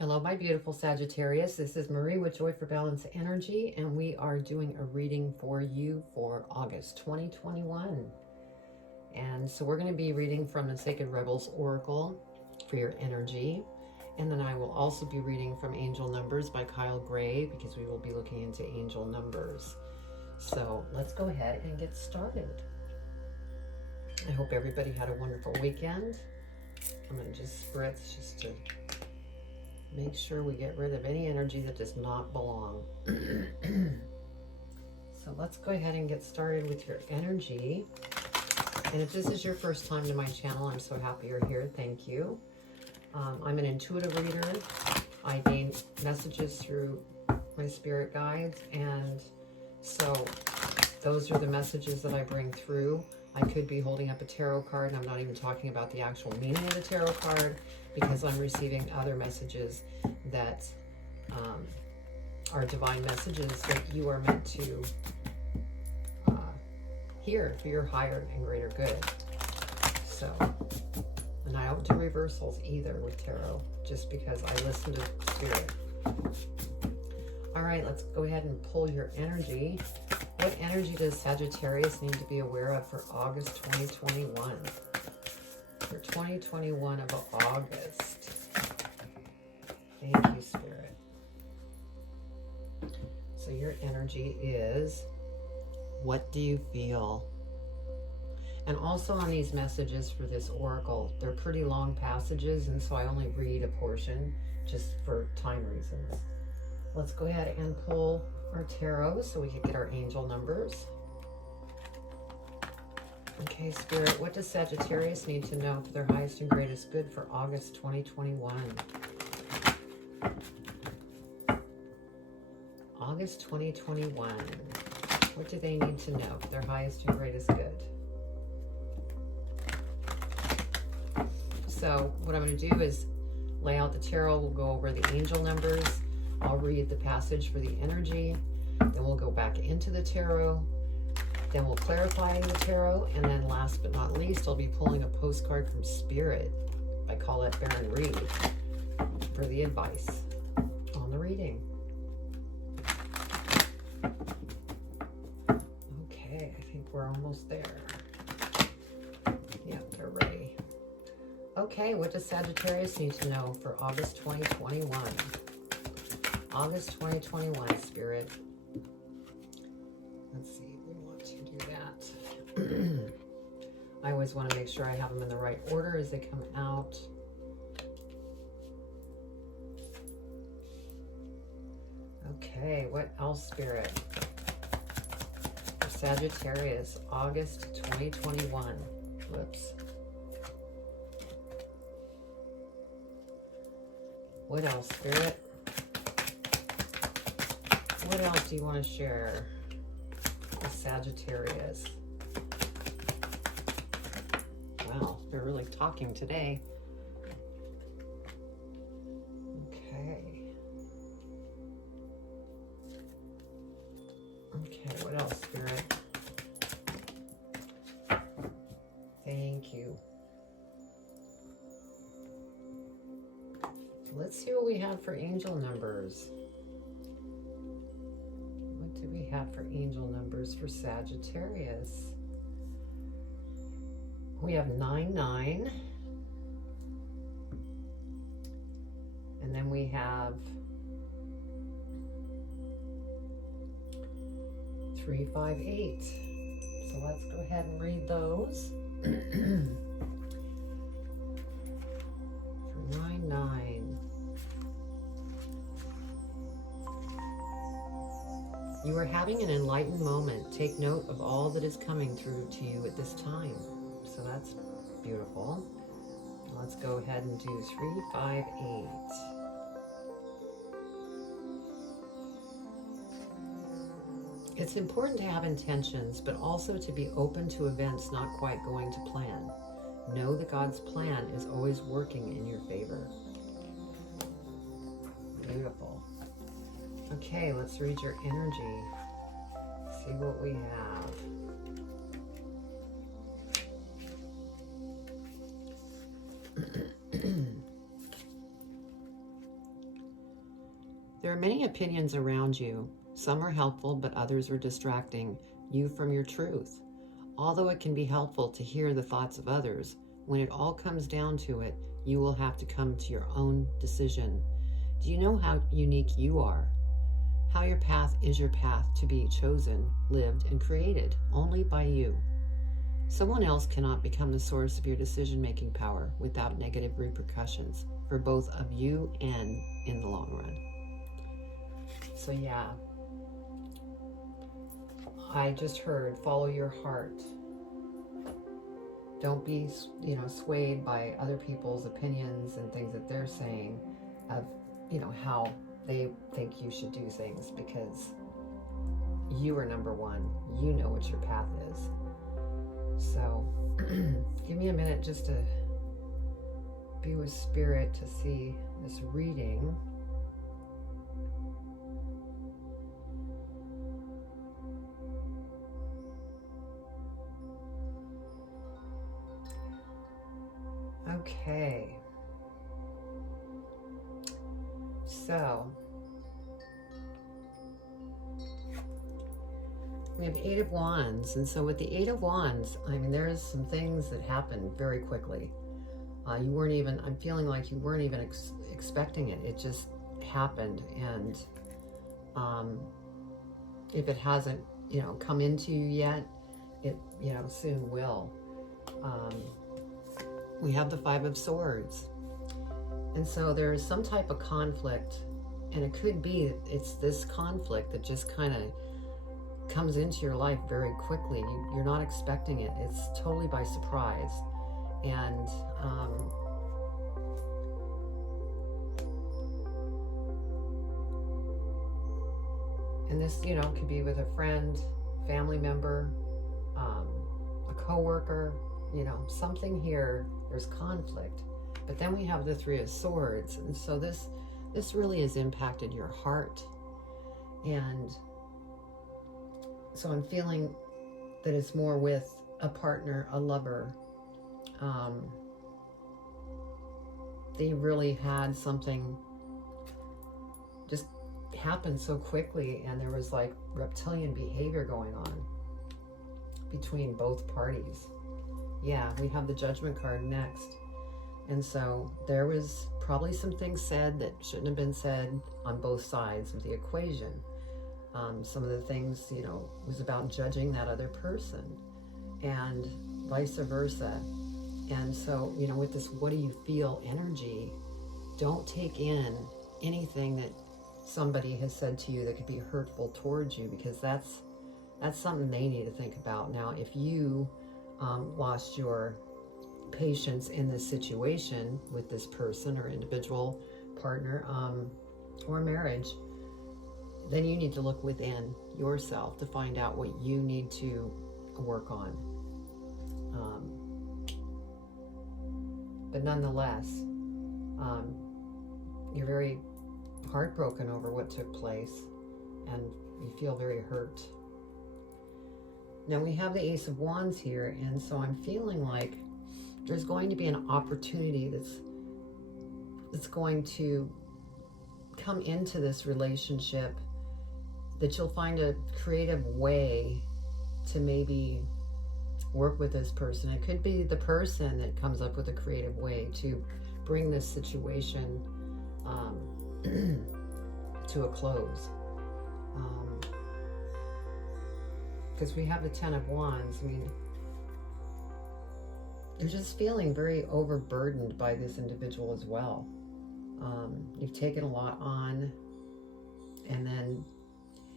Hello, my beautiful Sagittarius. This is Marie with Joy for Balance Energy, and we are doing a reading for you for August 2021. And so we're going to be reading from the Sacred Rebels Oracle for your energy. And then I will also be reading from Angel Numbers by Kyle Gray, because we will be looking into angel numbers. So let's go ahead and get started. I hope everybody had a wonderful weekend. I'm going to just spritz just to make sure we get rid of any energy that does not belong. So let's go ahead and get started with your energy. And if this is your first time to my channel, I'm so happy you're here. Thank you. I'm an intuitive reader. I gain messages through my spirit guides, and so those are the messages that I bring through. I could be holding up a tarot card, and I'm not even talking about the actual meaning of the tarot card, because I'm receiving other messages that are divine messages that you are meant to hear for your higher and greater good. So, and I don't do reversals either with tarot, just because I listen to spirit. All right, let's go ahead and pull your energy. What energy does Sagittarius need to be aware of for August 2021? For 2021 of August. Thank you, Spirit. So your energy is, what do you feel? And also on these messages for this oracle, they're pretty long passages, and so I only read a portion just for time reasons. Let's go ahead and pull our tarot so we can get our angel numbers. Okay, Spirit, what does Sagittarius need to know for their highest and greatest good for August 2021? August 2021. What do they need to know for their highest and greatest good? So what I'm going to do is lay out the tarot. We'll go over the angel numbers. I'll read the passage for the energy. Then we'll go back into the tarot. Then we'll clarify the tarot. And then last but not least, I'll be pulling a postcard from Spirit by Colette Baron Reed for the advice on the reading. Okay, I think we're almost there. Yep, they're ready. Okay, what does Sagittarius need to know for August 2021? August 2021, Spirit. Let's see, we want to do that. I always want to make sure I have them in the right order as they come out. Okay, what else, Spirit? For Sagittarius, August 2021. Whoops. What else, Spirit? What else do you want to share with Sagittarius? Wow, they're really talking today. Okay. Okay, what else, Spirit? Thank you. Let's see what we have for angel numbers. What do we have for angel numbers for Sagittarius? We have 99. And then we have 358. So let's go ahead and read those. For 99. You are having an enlightened moment. Take note of all that is coming through to you at this time. So that's beautiful. Let's go ahead and do 358. It's important to have intentions, but also to be open to events not quite going to plan. Know that God's plan is always working in your favor. Beautiful. Okay, let's read your energy. See what we have. There are many opinions around you. Some are helpful, but others are distracting you from your truth. Although it can be helpful to hear the thoughts of others, when it all comes down to it, you will have to come to your own decision. Do you know how unique you are? How your path is your path to be chosen, lived, and created only by you. Someone else cannot become the source of your decision-making power without negative repercussions for both of you and in the long run. So yeah, I just heard, follow your heart. Don't be, swayed by other people's opinions and things that they're saying of, how they think you should do things, because you are number one. You know what your path is. So give me a minute just to be with Spirit to see this reading. Okay. So we have Eight of Wands, and so with the Eight of Wands, I mean, there's some things that happen very quickly. You weren't even, I'm feeling like you weren't even expecting it. It just happened, and if it hasn't, come into you yet, it, soon will. We have the Five of Swords. And so there's some type of conflict, and it could be it's this conflict that just kind of comes into your life very quickly. You're not expecting it. It's totally by surprise. And this, could be with a friend, family member, a coworker, something here. There's conflict. But then we have the Three of Swords, and so this really has impacted your heart. And so I'm feeling that it's more with a partner, a lover. They really had something just happen so quickly, and there was like reptilian behavior going on between both parties. Yeah, we have the Judgment card next. And so there was probably some things said that shouldn't have been said on both sides of the equation. Some of the things, was about judging that other person, and vice versa. And so, with this what do you feel energy, don't take in anything that somebody has said to you that could be hurtful towards you, because that's something they need to think about. Now, if you lost your patience in this situation with this person or individual partner or marriage, then you need to look within yourself to find out what you need to work on. But nonetheless, you're very heartbroken over what took place, and you feel very hurt. Now we have the Ace of Wands here, and so I'm feeling like there's going to be an opportunity that's going to come into this relationship, that you'll find a creative way to maybe work with this person. It could be the person that comes up with a creative way to bring this situation to a close. Because we have the Ten of Wands. I mean, you're just feeling very overburdened by this individual as well. You've taken a lot on, and then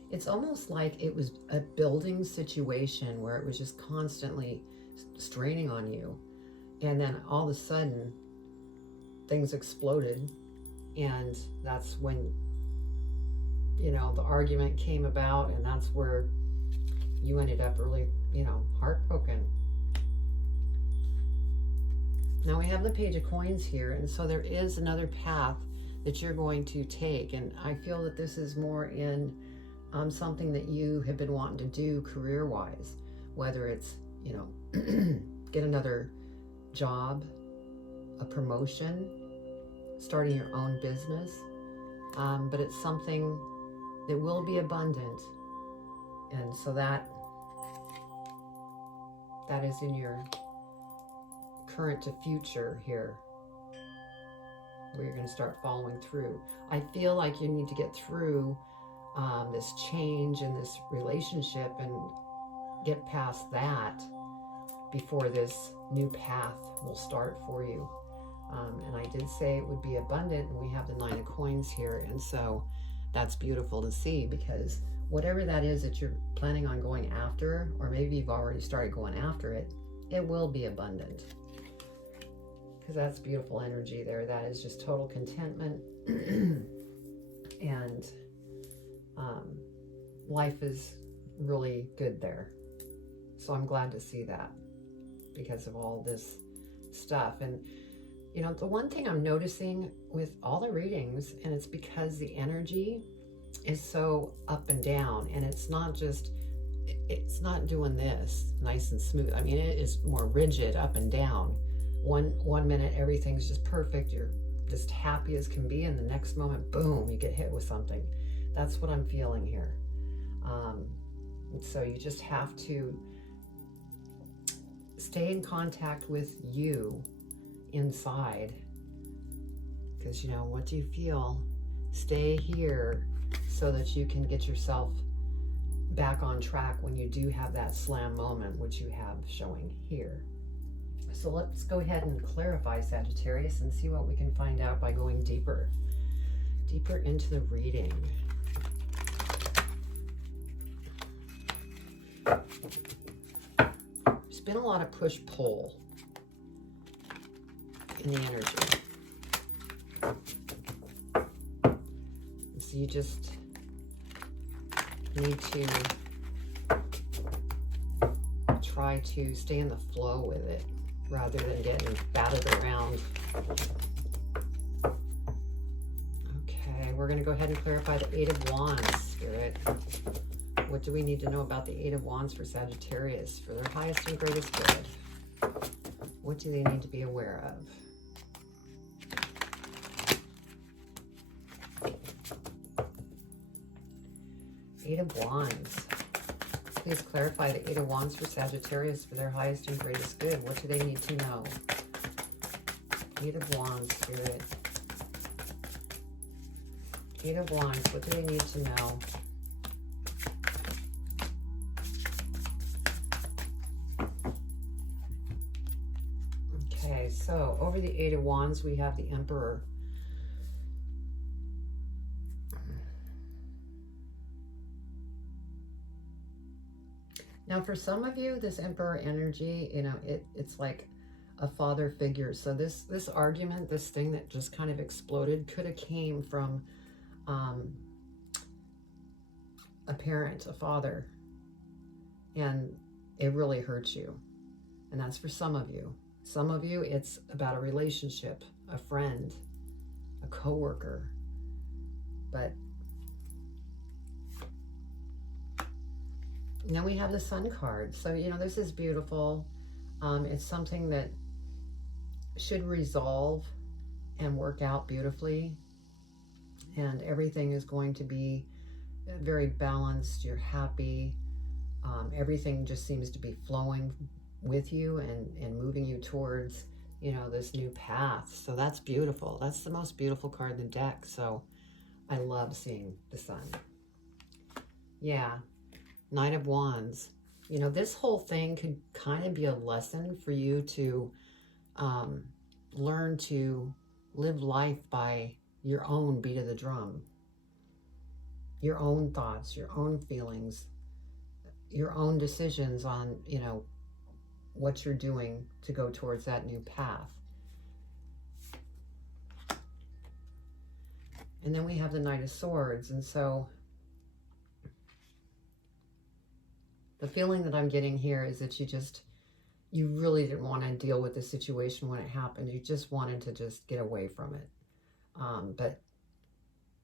it's almost like it was a building situation where it was just constantly straining on you, and then all of a sudden things exploded, and that's when the argument came about, and that's where you ended up really heartbroken. Now we have the Page of Coins here, and so there is another path that you're going to take, and I feel that this is more in something that you have been wanting to do career-wise, whether it's get another job, a promotion, starting your own business. but it's something that will be abundant. And so that is in your current to future here, where you're going to start following through. I feel like you need to get through this change in this relationship and get past that before this new path will start for you. And I did say it would be abundant, and we have the 9 of coins here, and so that's beautiful to see, because whatever that is that you're planning on going after, or maybe you've already started going after it, it will be abundant. Because that's beautiful energy there. That is just total contentment. And life is really good there. So I'm glad to see that, because of all this stuff. And you know, the one thing I'm noticing with all the readings, and it's because the energy is so up and down, and it's not doing this nice and smooth. I mean, it is more rigid up and down. One minute everything's just perfect, you're just happy as can be, and the next moment, boom, you get hit with something. That's what I'm feeling here. So you just have to stay in contact with you inside, because, you know, what do you feel? Stay here so that you can get yourself back on track when you do have that slam moment, which you have showing here. So let's go ahead and clarify, Sagittarius, and see what we can find out by going deeper into the reading. There's been a lot of push-pull in the energy. So you just need to try to stay in the flow with it rather than getting battered around. Okay, we're going to go ahead and clarify the 8 of Wands, Spirit. What do we need to know about the 8 of Wands for Sagittarius for their highest and greatest good? What do they need to be aware of? Eight of Wands. Please clarify the 8 of Wands for Sagittarius for their highest and greatest good. What do they need to know? 8 of Wands, Spirit. 8 of Wands, what do they need to know? Okay, so over the 8 of Wands, we have the Emperor. Now, for some of you, this Emperor energy, you know, it's like a father figure. So this argument, this thing that just kind of exploded, could have came from a parent, a father, and it really hurts you. And that's for some of you. Some of you, it's about a relationship, a friend, a coworker. But now we have the Sun card. So, you know, this is beautiful. It's something that should resolve and work out beautifully. And everything is going to be very balanced. You're happy. Everything just seems to be flowing with you and moving you towards, you know, this new path. So that's beautiful. That's the most beautiful card in the deck. So I love seeing the Sun. Yeah. Knight of Wands. You know, this whole thing could kind of be a lesson for you to learn to live life by your own beat of the drum. Your own thoughts, your own feelings, your own decisions on, you know, what you're doing to go towards that new path. And then we have the Knight of Swords. And so the feeling that I'm getting here is that you really didn't want to deal with the situation when it happened. You just wanted to just get away from it. But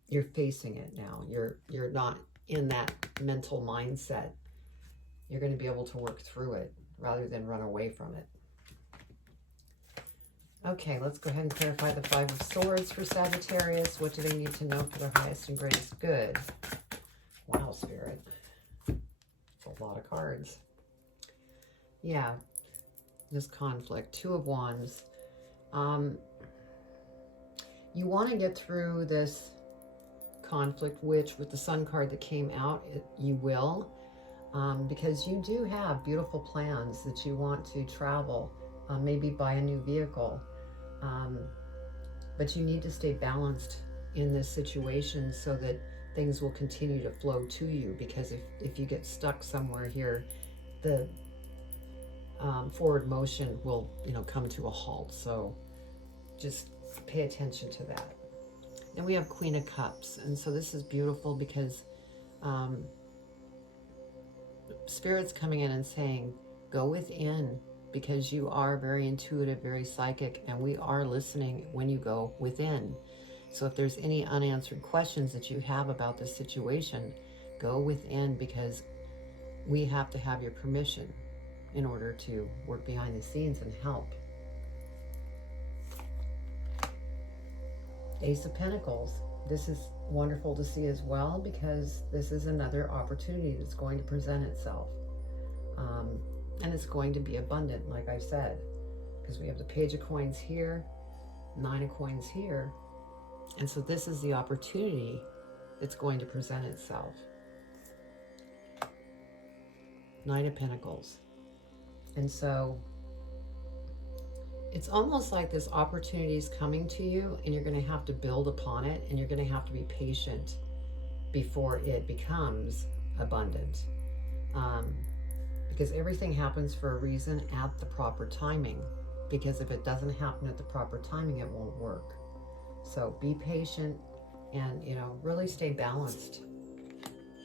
you're facing it now. You're not in that mental mindset. You're going to be able to work through it rather than run away from it. Okay, let's go ahead and clarify the Five of Swords for Sagittarius. What do they need to know for their highest and greatest good? Wow, Spirit. It's a lot of cards. Yeah, this conflict. Two of Wands. You want to get through this conflict, which with the Sun card that came out, you will. Because you do have beautiful plans that you want to travel, maybe buy a new vehicle. But you need to stay balanced in this situation so that things will continue to flow to you, because if you get stuck somewhere here, the forward motion will, come to a halt. So just pay attention to that. And we have Queen of Cups. And so this is beautiful because Spirit's coming in and saying, go within, because you are very intuitive, very psychic, and we are listening when you go within. So if there's any unanswered questions that you have about this situation, go within, because we have to have your permission in order to work behind the scenes and help. Ace of Pentacles. This is wonderful to see as well, because this is another opportunity that's going to present itself. And it's going to be abundant, like I said, because we have the Page of Coins here, Nine of Coins here. And so this is the opportunity that's going to present itself. Nine of Pentacles. And so it's almost like this opportunity is coming to you, and you're going to have to build upon it, and you're going to have to be patient before it becomes abundant. Because everything happens for a reason at the proper timing. Because if it doesn't happen at the proper timing, it won't work. So be patient and, really stay balanced.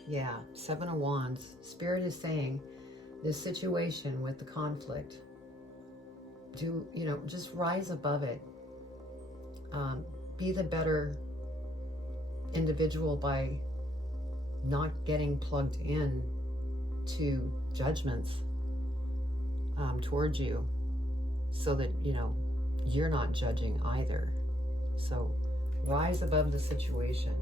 Yeah, Seven of Wands. Spirit is saying this situation with the conflict, just rise above it. Be the better individual by not getting plugged in to judgments towards you, so that you're not judging either. So rise above the situation.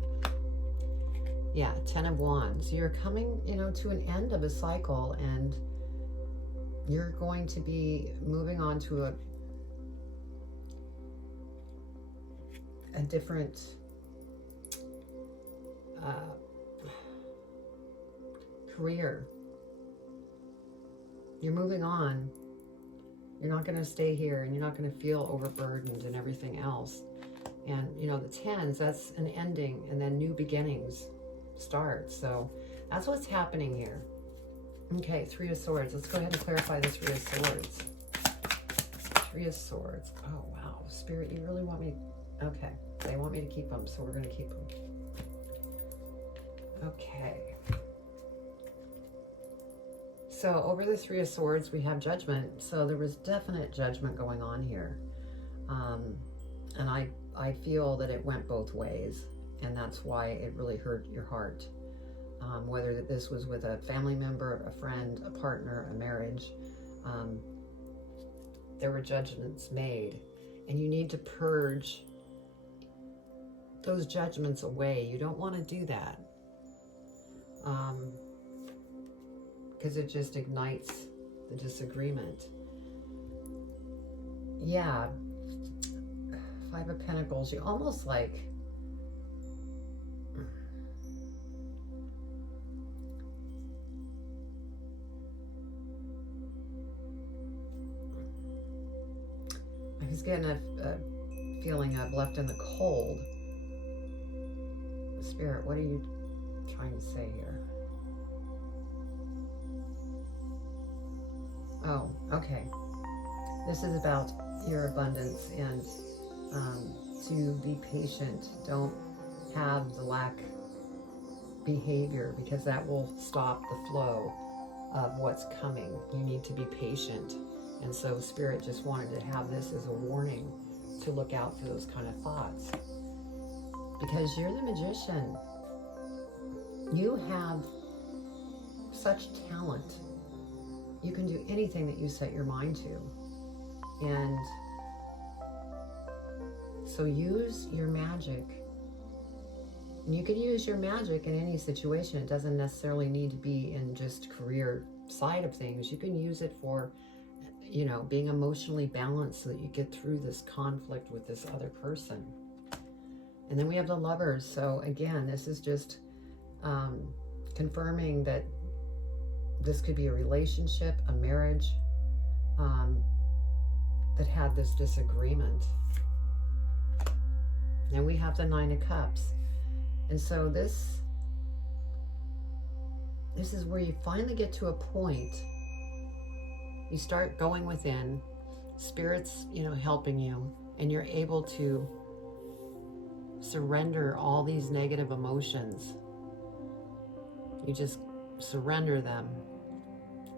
Yeah, Ten of Wands. You're coming to an end of a cycle, and you're going to be moving on to a different career. You're moving on. You're not going to stay here, and you're not going to feel overburdened and everything else. And, the tens, that's an ending, and then new beginnings start. So that's what's happening here. Okay, Three of Swords. Let's go ahead and clarify the Three of Swords. Three of Swords. Oh, wow. Spirit, you really want me... Okay, they want me to keep them, so we're going to keep them. Okay. So over the Three of Swords, we have Judgment. So there was definite judgment going on here. And I feel that it went both ways. And that's why it really hurt your heart. Whether this was with a family member, a friend, a partner, a marriage, there were judgments made. And you need to purge those judgments away. You don't want to do that. Because it just ignites the disagreement. Yeah. Five of Pentacles. You almost like... I was getting a feeling of left in the cold. Spirit, what are you trying to say here? Oh, okay. This is about your abundance and to be patient. Don't have the lack behavior, because that will stop the flow of what's coming. You need to be patient. And so Spirit just wanted to have this as a warning to look out for those kind of thoughts. Because you're the magician. You have such talent. You can do anything that you set your mind to. And So use your magic. And you can use your magic in any situation. It doesn't necessarily need to be in just career side of things. You can use it for, you know, being emotionally balanced so that you get through this conflict with this other person. And then we have the Lovers. So again, this is just confirming that this could be a relationship, a marriage that had this disagreement. Then we have the Nine of Cups. And so this is where you finally get to a point. You start going within, Spirit's, you know, helping you, and you're able to surrender all these negative emotions. You just surrender them.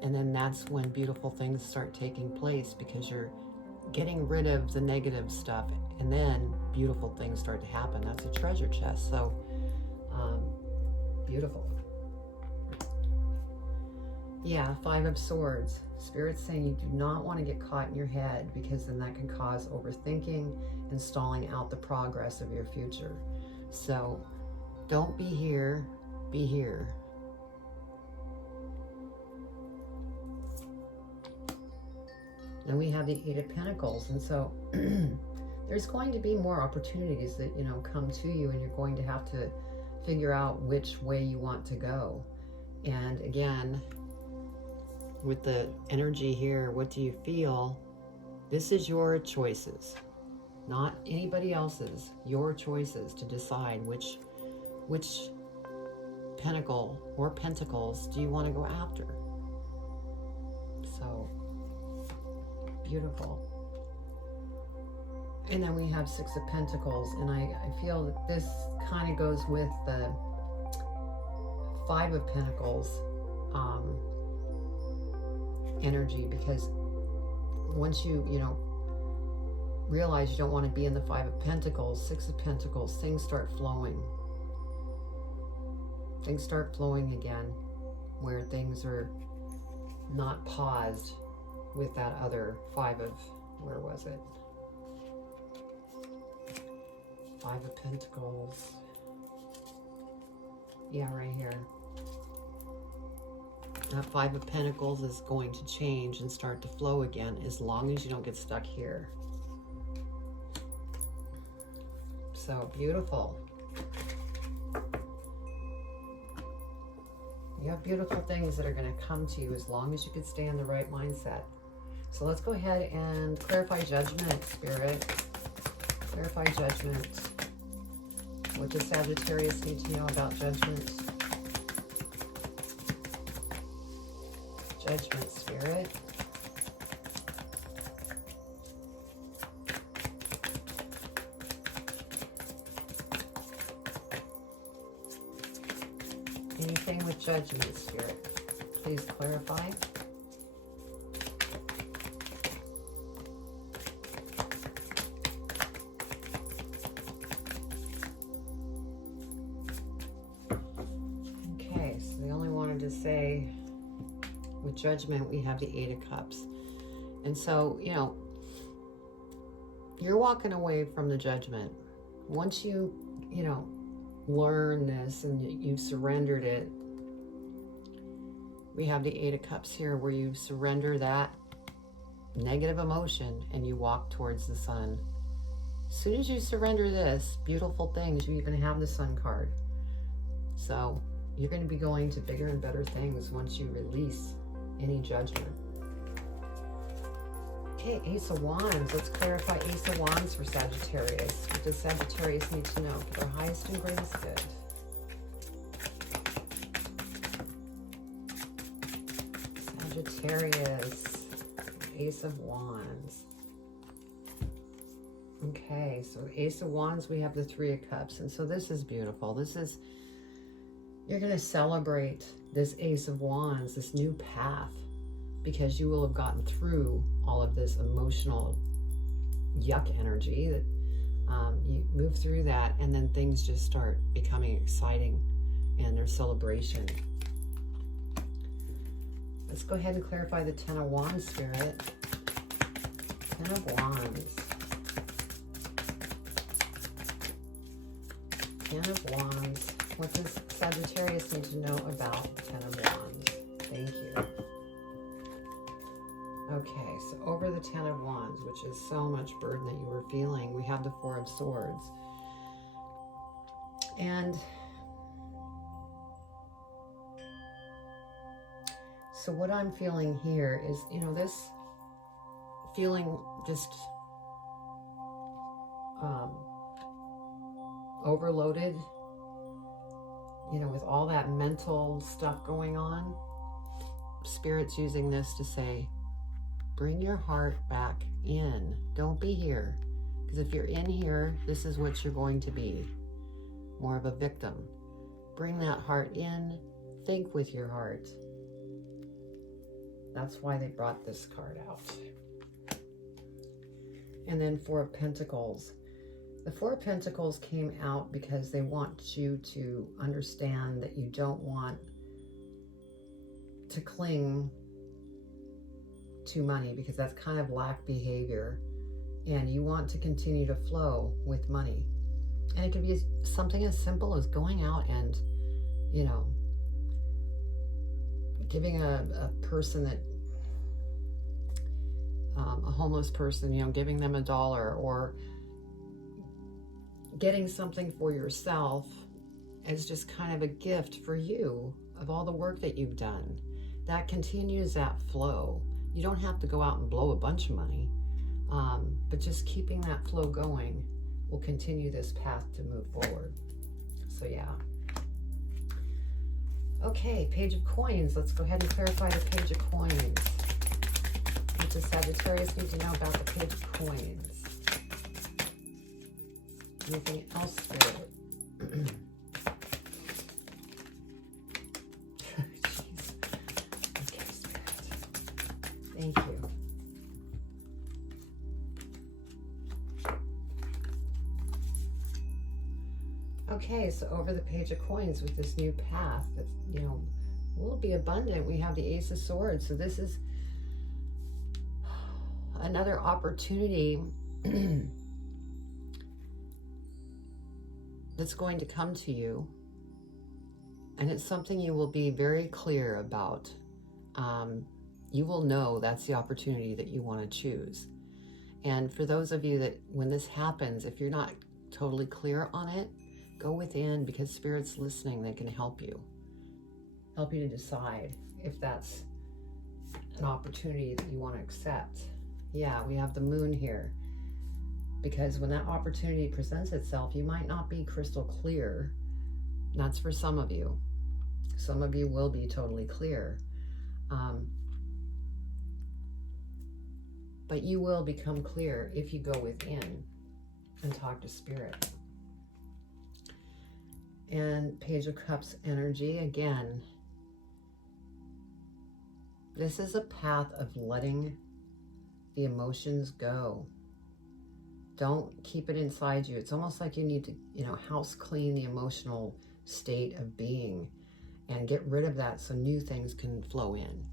And then that's when beautiful things start taking place, because you're getting rid of the negative stuff, and then beautiful things start to happen. That's a treasure chest. So beautiful. Yeah, Five of Swords. Spirit's saying you do not want to get caught in your head, because then that can cause overthinking and stalling out the progress of your future. So don't be here, be here. Then we have the Eight of Pentacles. And so there's going to be more opportunities that, you know, come to you, and you're going to have to figure out which way you want to go. And again, with the energy here, what do you feel? This is your choices, not anybody else's. Your choices to decide which pentacle or pentacles do you want to go after. So beautiful. And then we have Six of Pentacles, and I feel that this kind of goes with the Five of Pentacles energy, because once you know, realize you don't want to be in the Five of Pentacles, Six of Pentacles, things start flowing. Things start flowing again, where things are not paused with that other Five of, where was it? Five of Pentacles. Yeah, right here. That Five of Pentacles is going to change and start to flow again, as long as you don't get stuck here. So beautiful. You have beautiful things that are going to come to you as long as you can stay in the right mindset. So let's go ahead and clarify judgment, Spirit. Clarify judgment. What does Sagittarius need to know about judgment? Judgment, Spirit. Anything with judgment, Spirit, please clarify. Okay, so they only wanted to say with judgment we have the Eight of Cups. And so, you know, you're walking away from the judgment. Once you know, learn this and you've surrendered it, we have the Eight of Cups here, where you surrender that negative emotion and you walk towards the sun. As soon as you surrender this, beautiful things, you even have the Sun card. So you're going to be going to bigger and better things once you release any judgment. Okay, Ace of Wands. Let's clarify Ace of Wands for Sagittarius. What does Sagittarius need to know for their highest and greatest good? Sagittarius, Ace of Wands. Okay, so Ace of Wands, we have the Three of Cups. And so this is beautiful. This is, you're going to celebrate this Ace of Wands, this new path, because you will have gotten through all of this emotional yuck energy that you move through that, and then things just start becoming exciting and there's celebration. Let's go ahead and clarify the Ten of Wands, Spirit. Ten of Wands. Ten of Wands. What does Sagittarius need to know about Ten of Wands? Thank you. Okay, so over the Ten of Wands, which is so much burden that you were feeling, we have the Four of Swords. And so what I'm feeling here is, you know, this feeling just overloaded, you know, with all that mental stuff going on. Spirit's using this to say, bring your heart back in. Don't be here. Because if you're in here, this is what you're going to be. More of a victim. Bring that heart in. Think with your heart. That's why they brought this card out. And then Four of Pentacles. The Four of Pentacles came out because they want you to understand that you don't want to cling to money, because that's kind of lack behavior, and you want to continue to flow with money. And it could be something as simple as going out and, you know, giving a person that a homeless person, you know, giving them $1, or getting something for yourself as just kind of a gift for you of all the work that you've done. That continues that flow. You don't have to go out and blow a bunch of money, but just keeping that flow going will continue this path to move forward. So yeah. Okay, Page of Coins. Let's go ahead and clarify the Page of Coins. What does Sagittarius need to know about the Page of Coins? Anything else, Spirit? Jeez. Okay, Spirit. Thank you. Okay, so over the Page of Coins with this new path that, you know, will be abundant. We have the Ace of Swords. So this is another opportunity that's going to come to you, and it's something you will be very clear about. You will know that's the opportunity that you want to choose. And for those of you that, when this happens, if you're not totally clear on it, go within, because Spirit's listening. They can help you to decide if that's an opportunity that you want to accept. Yeah, we have the Moon here. Because when that opportunity presents itself, you might not be crystal clear. That's for some of you. Some of you will be totally clear. But you will become clear if you go within and talk to Spirit. And Page of Cups energy, again. This is a path of letting the emotions go. Don't keep it inside you. It's almost like you need to, you know, house clean the emotional state of being and get rid of that so new things can flow in.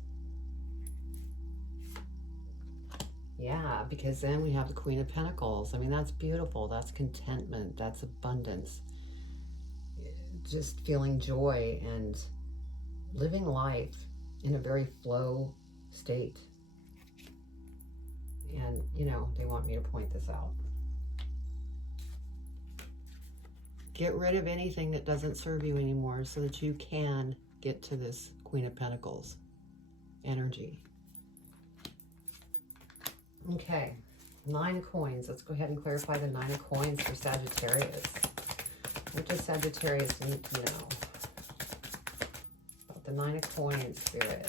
Yeah, because then we have the Queen of Pentacles. I mean, that's beautiful. That's contentment. That's abundance. Just feeling joy and living life in a very flow state. And, you know, they want me to point this out. Get rid of anything that doesn't serve you anymore so that you can get to this Queen of Pentacles energy. Okay, Nine of Coins. Let's go ahead and clarify the Nine of Coins for Sagittarius. What does Sagittarius need to know about the Nine of Coins, Spirit?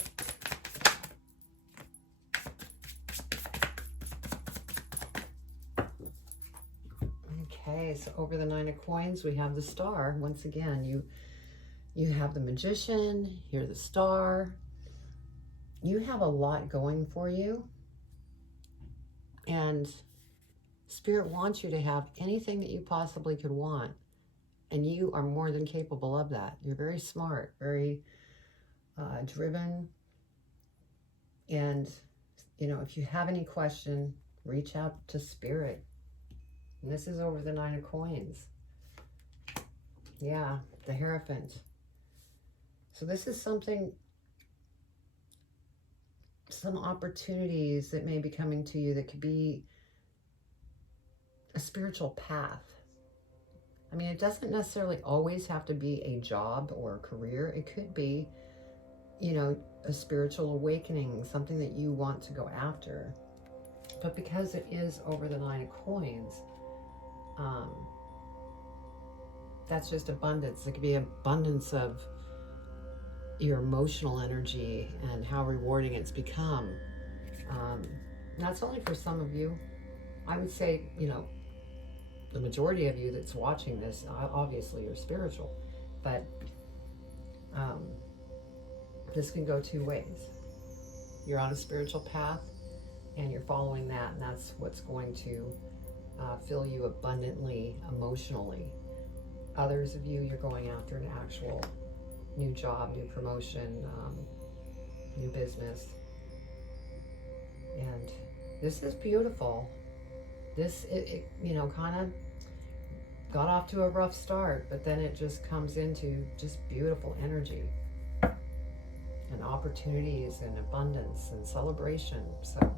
Okay, so over the Nine of Coins, we have the Star. Once again, you have the Magician, you're the Star. You have a lot going for you. And Spirit wants you to have anything that you possibly could want. And you are more than capable of that. You're very smart, very driven. And, you know, if you have any question, reach out to Spirit. And this is over the Nine of Coins. Yeah, the Hierophant. So this is something, some opportunities that may be coming to you that could be a spiritual path. I mean, it doesn't necessarily always have to be a job or a career. It could be, you know, a spiritual awakening, something that you want to go after. But because it is over the 9 of coins, that's just abundance. It could be abundance of your emotional energy and how rewarding it's become. That's only for some of you. I would say, you know, the majority of you that's watching this, obviously you're spiritual, but this can go 2 ways. You're on a spiritual path and you're following that, and that's what's going to fill you abundantly emotionally. Others of you, you're going after an actual new job, new promotion, new business. And this is beautiful. This, it you know, kind of got off to a rough start, but then it just comes into just beautiful energy and opportunities and abundance and celebration. So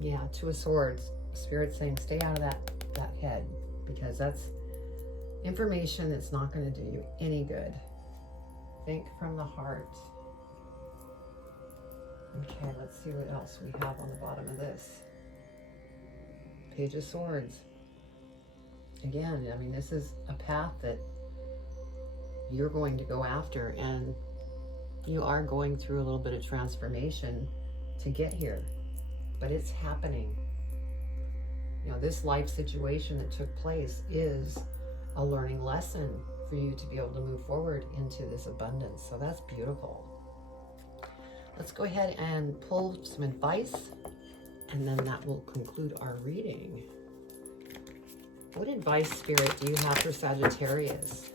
yeah, 2 of Swords. Spirit saying stay out of that head, because that's information that's not going to do you any good. Think from the heart. Okay, let's see what else we have on the bottom of this. Page of Swords. Again, I mean, this is a path that you're going to go after, and you are going through a little bit of transformation to get here, but it's happening. You know, this life situation that took place is a learning lesson for you to be able to move forward into this abundance. So that's beautiful. Let's go ahead and pull some advice, and then that will conclude our reading. What advice, Spirit, do you have for Sagittarius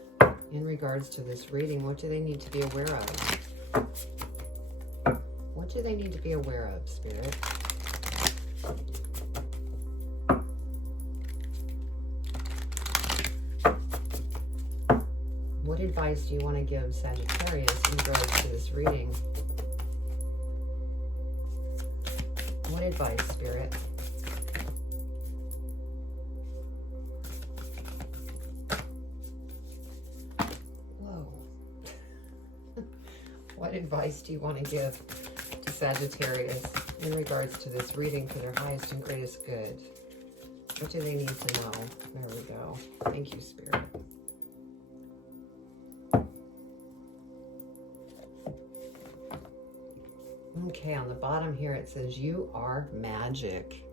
in regards to this reading? What do they need to be aware of? What do they need to be aware of, Spirit? What advice do you want to give Sagittarius in regards to this reading? What advice, Spirit? Whoa. What advice do you want to give to Sagittarius in regards to this reading for their highest and greatest good? What do they need to know? There we go. Thank you, Spirit. Okay, on the bottom here it says you are magic,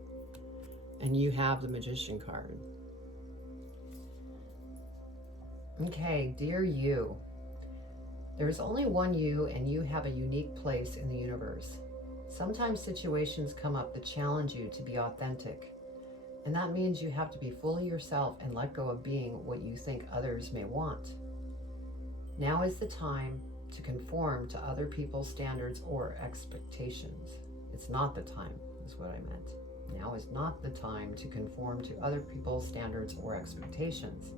and you have the Magician card. Okay, dear you, there's only one you, and you have a unique place in the universe. Sometimes situations come up that challenge you to be authentic, and that means you have to be fully yourself and let go of being what you think others may want. Now is the time to conform to other people's standards or expectations. It's not the time, is what I meant. Now is not the time to conform to other people's standards or expectations.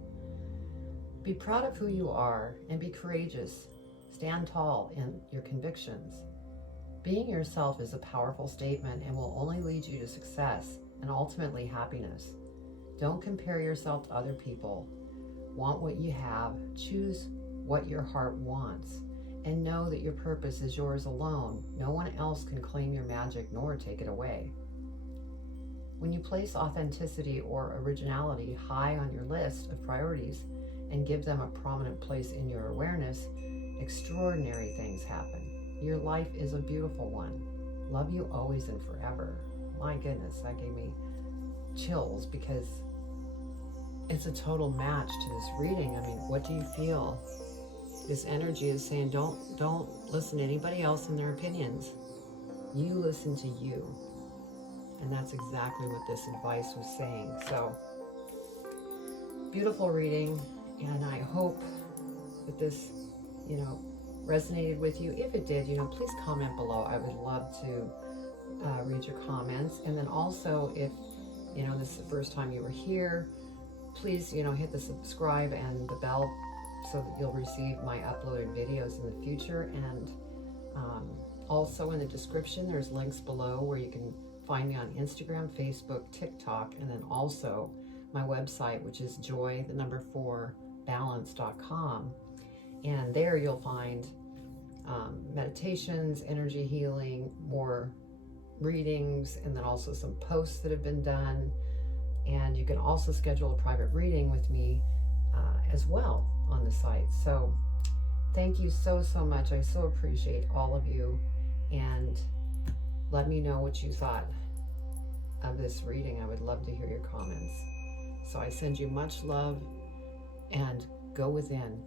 Be proud of who you are and be courageous. Stand tall in your convictions. Being yourself is a powerful statement and will only lead you to success and ultimately happiness. Don't compare yourself to other people. Want what you have. Choose what your heart wants. And know that your purpose is yours alone. No one else can claim your magic nor take it away. When you place authenticity or originality high on your list of priorities and give them a prominent place in your awareness, extraordinary things happen. Your life is a beautiful one. Love you always and forever. My goodness, that gave me chills because it's a total match to this reading. I mean, what do you feel? This energy is saying don't listen to anybody else and their opinions. You listen to you. And that's exactly what this advice was saying. So, beautiful reading, and I hope that this, you know, resonated with you. If it did, you know, please comment below. I would love to read your comments. And then also, if, you know, this is the first time you were here, please, hit the subscribe and the bell so that you'll receive my uploaded videos in the future. And also in the description, there's links below where you can find me on Instagram, Facebook, TikTok, and then also my website, which is joy4balance.com. And there you'll find meditations, energy healing, more readings, and then also some posts that have been done. And you can also schedule a private reading with me as well on the site. So thank you so much. I so appreciate all of you, and let me know what you thought of this reading. I would love to hear your comments. So I send you much love, and go within.